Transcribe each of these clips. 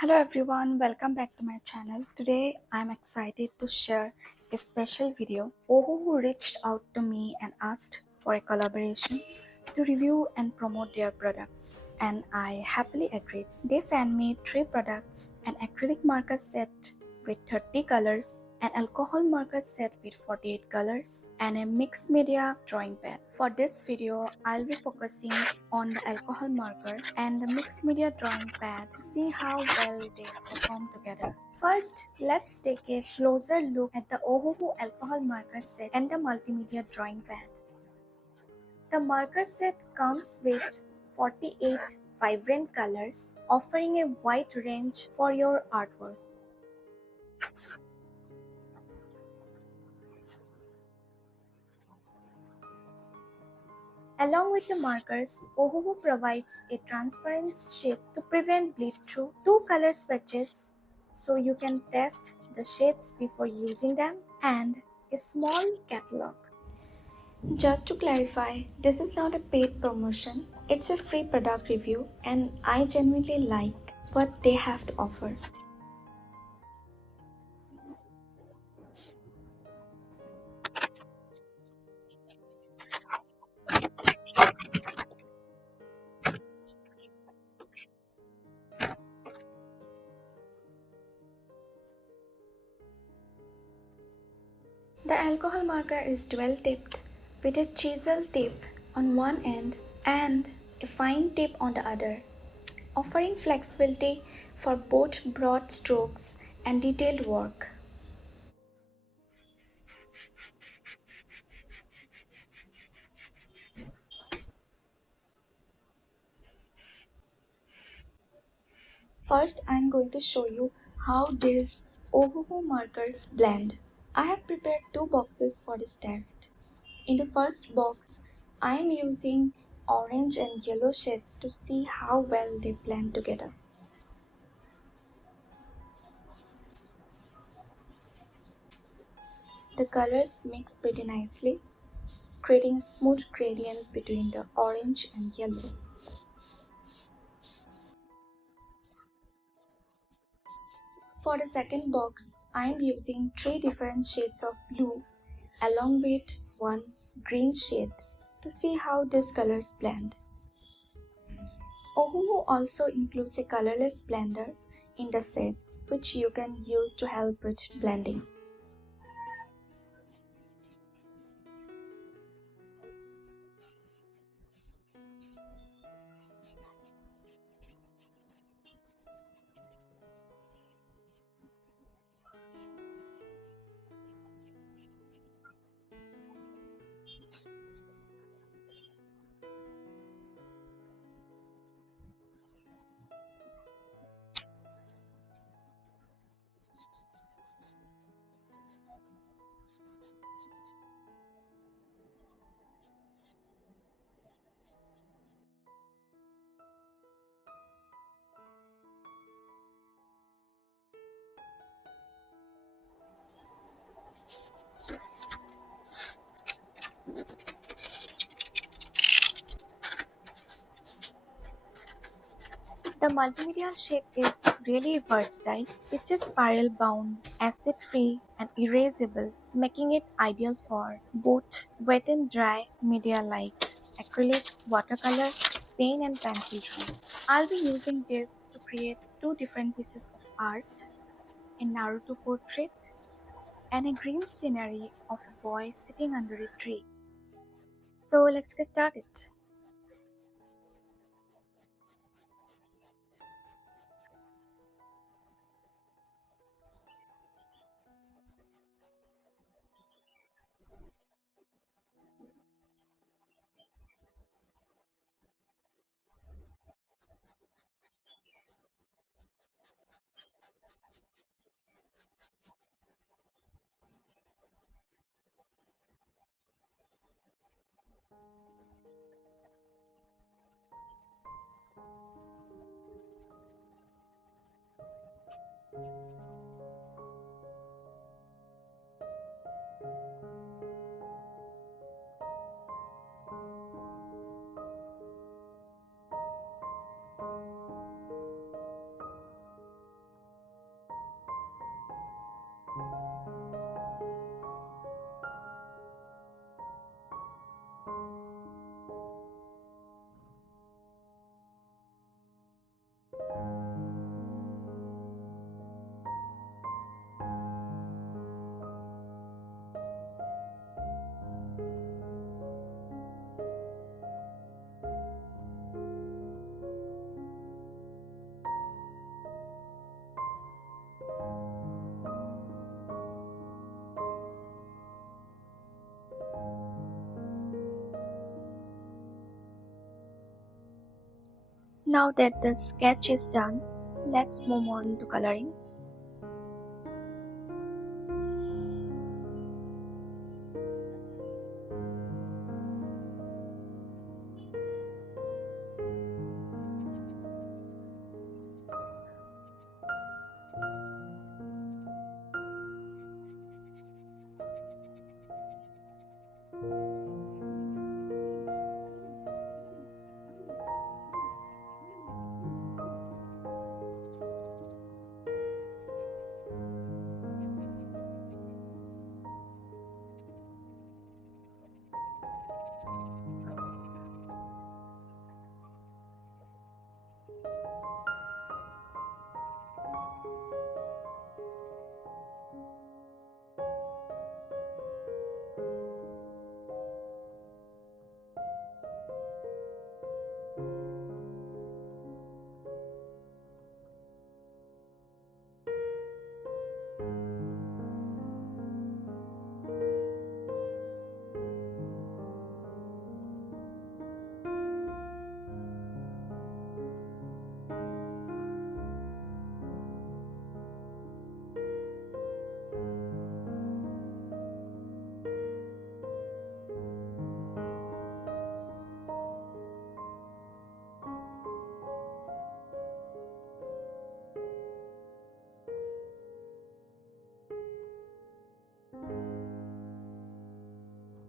Hello everyone, welcome back to my channel. Today I'm excited to share a special video. Ohuhu reached out to me and asked for a collaboration to review and promote their products, and I happily agreed. They sent me 3 products: an acrylic marker set with 30 colors, an alcohol marker set with 48 colors, and a mixed media drawing pad. For this video, I'll be focusing on the alcohol marker and the mixed media drawing pad to see how well they perform together. First, let's take a closer look at the Ohuhu alcohol marker set and the multimedia drawing pad. The marker set comes with 48 vibrant colors, offering a wide range for your artwork. Along with the markers, Ohuhu provides a transparent sheet to prevent bleed-through, 2 color swatches so you can test the shades before using them, and a small catalog. Just to clarify, this is not a paid promotion, it's a free product review and I genuinely like what they have to offer. The alcohol marker is dual tipped with a chisel tip on one end and a fine tip on the other, offering flexibility for both broad strokes and detailed work. First, I am going to show you how these Ohuhu markers blend. I have prepared 2 boxes for this test. In the first box, I am using orange and yellow shades to see how well they blend together. The colors mix pretty nicely, creating a smooth gradient between the orange and yellow. For the second box, I am using 3 different shades of blue along with one green shade to see how these colors blend. Ohuhu also includes a colorless blender in the set, which you can use to help with blending. The multimedia sheet is really versatile. It's a spiral bound, acid free, and erasable, making it ideal for both wet and dry media like acrylics, watercolor, paint, and pencil drawing. I'll be using this to create 2 different pieces of art: a Naruto portrait and a green scenery of a boy sitting under a tree. So let's get started. Now that the sketch is done, let's move on to coloring.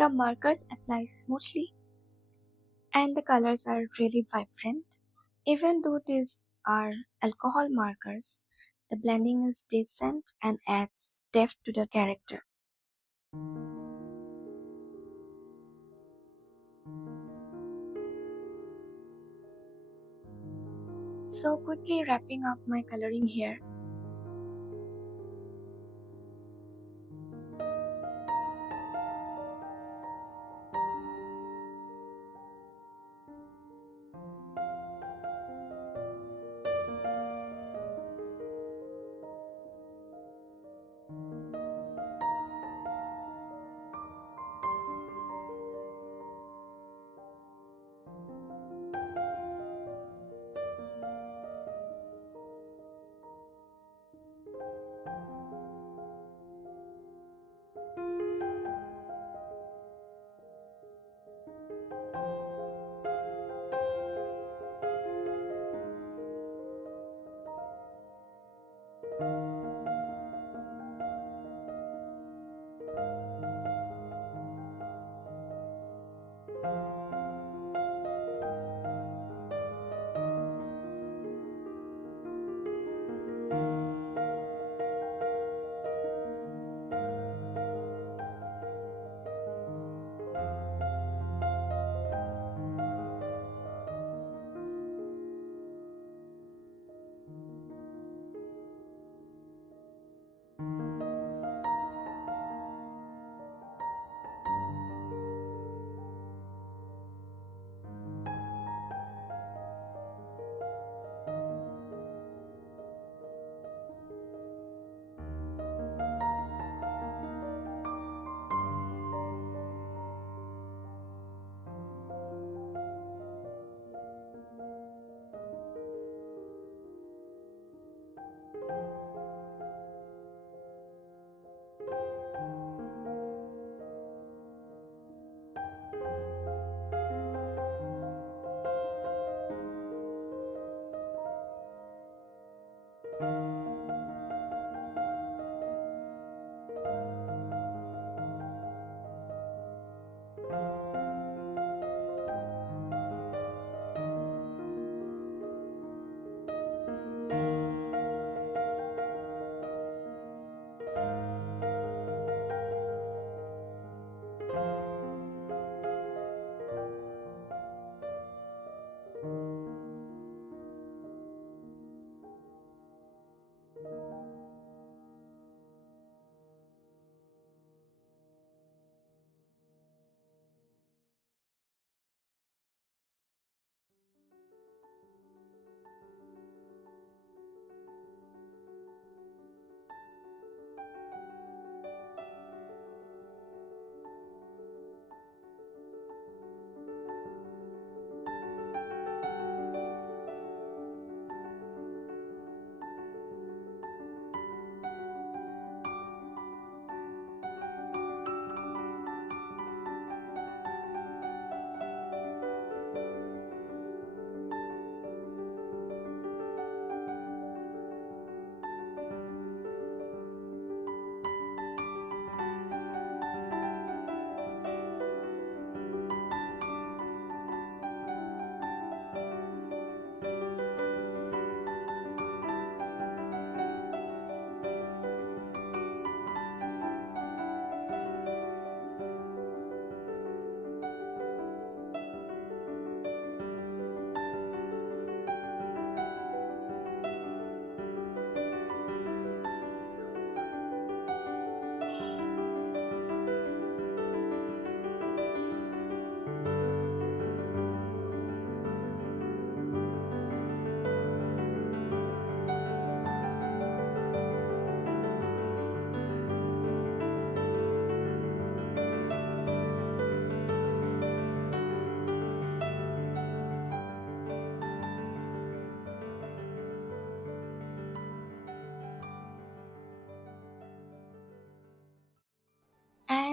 The markers apply smoothly and the colors are really vibrant. Even though these are alcohol markers, the blending is decent and adds depth to the character. So quickly wrapping up my coloring here.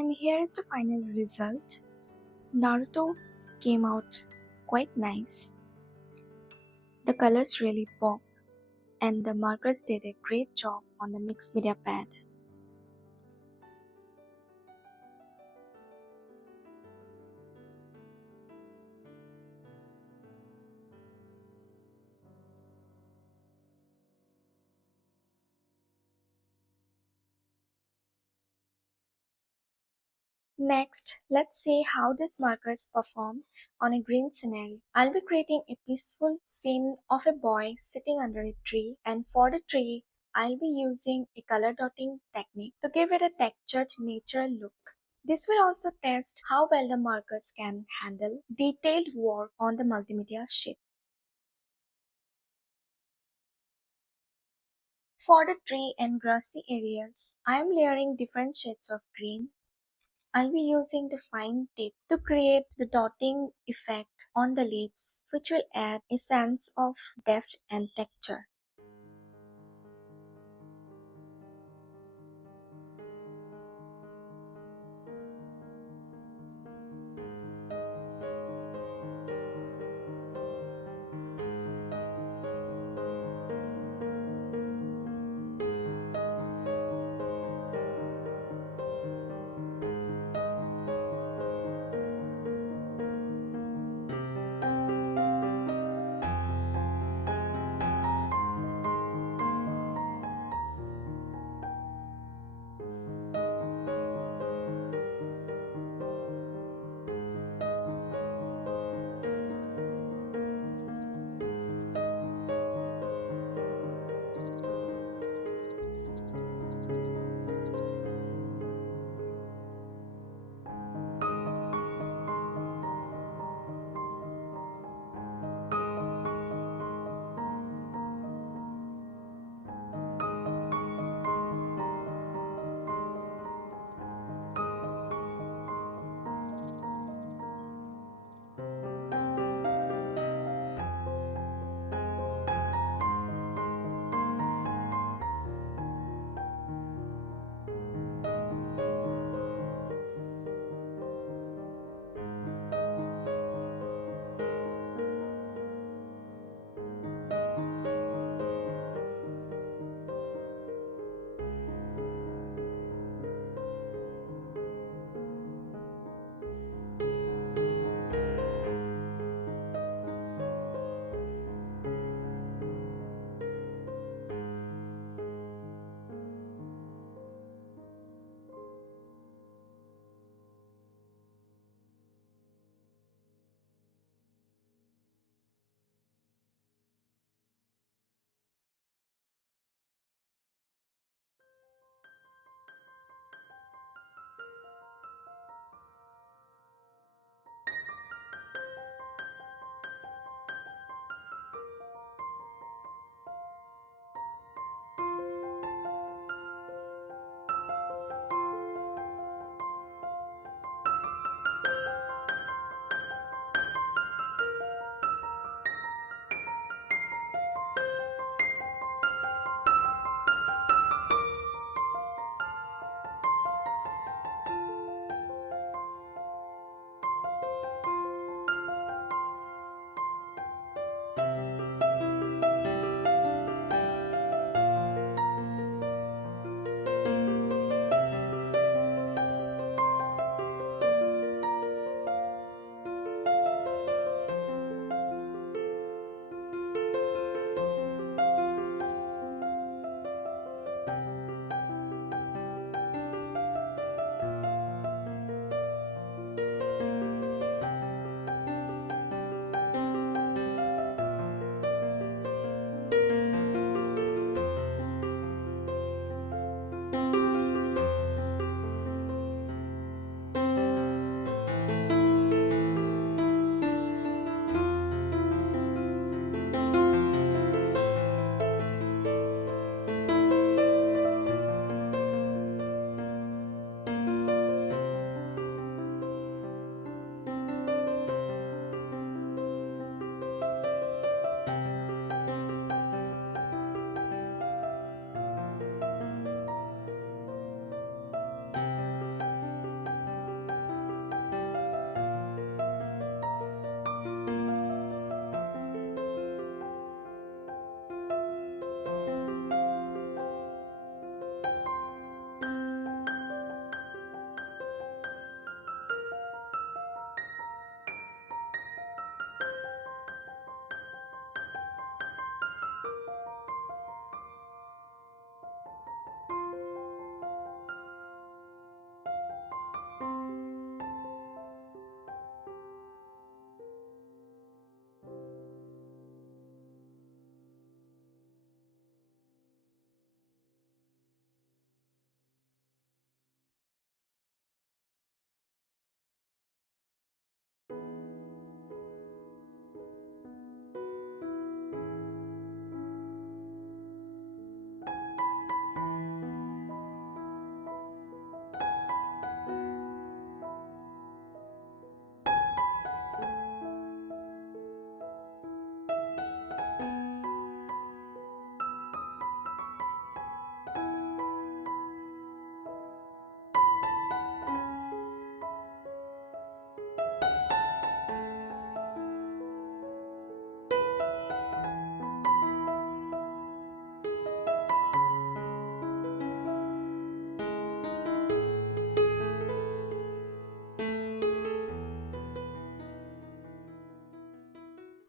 And here is the final result. Naruto came out quite nice. The colors really pop, and the markers did a great job on the mixed media pad. Next, let's see how these markers perform on a green scenario. I'll be creating a peaceful scene of a boy sitting under a tree, and for the tree, I'll be using a color dotting technique to give it a textured natural look. This will also test how well the markers can handle detailed work on the multimedia sheet. For the tree and grassy areas, I am layering different shades of green. I'll be using the fine tip to create the dotting effect on the leaves, which will add a sense of depth and texture.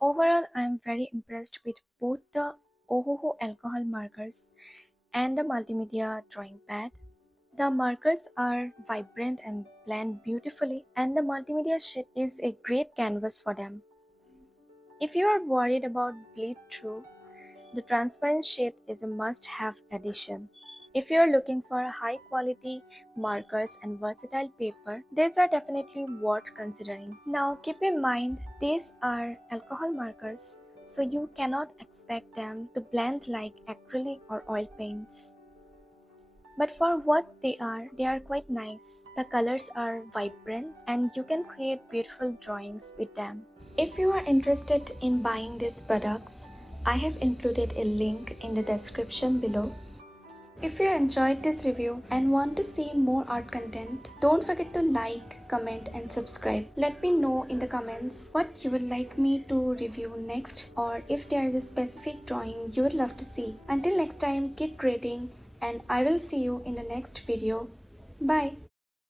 Overall, I am very impressed with both the Ohuhu alcohol markers and the multimedia drawing pad. The markers are vibrant and blend beautifully, and the multimedia sheet is a great canvas for them. If you are worried about bleed through, the transparent sheet is a must-have addition. If you are looking for high-quality markers and versatile paper, these are definitely worth considering. Now keep in mind, these are alcohol markers, so you cannot expect them to blend like acrylic or oil paints. But for what they are quite nice. The colors are vibrant and you can create beautiful drawings with them. If you are interested in buying these products, I have included a link in the description below. If you enjoyed this review and want to see more art content, don't forget to like, comment and subscribe. Let me know in the comments what you would like me to review next, or if there is a specific drawing you would love to see. Until next time, keep creating and I will see you in the next video. Bye.